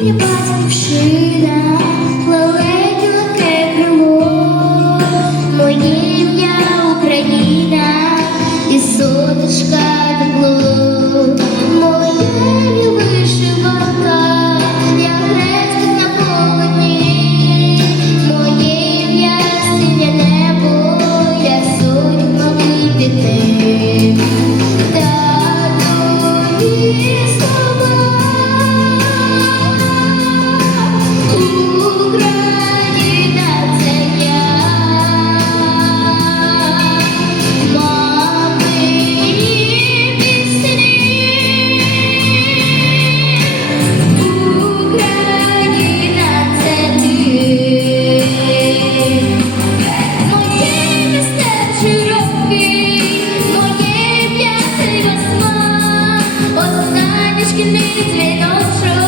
Батьківщина, велике Криму, моє ім'я Україна і сонечка тепло, моє вишиванка, я грецька на полотні, моє небо, я. You're true.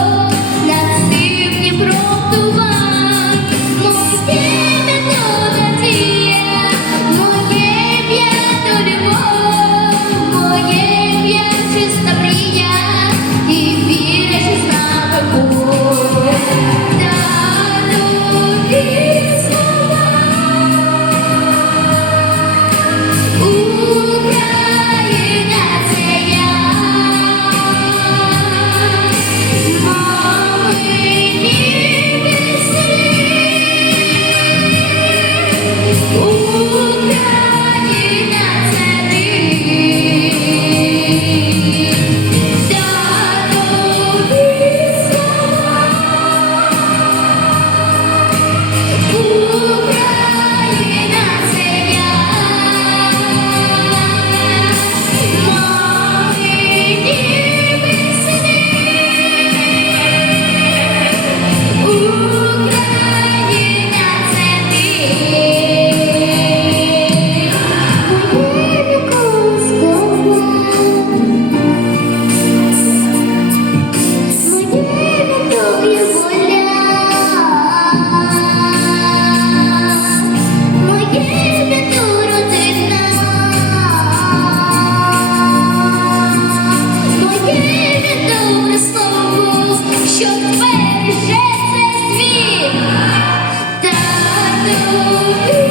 Oh. що береже світ, та любить.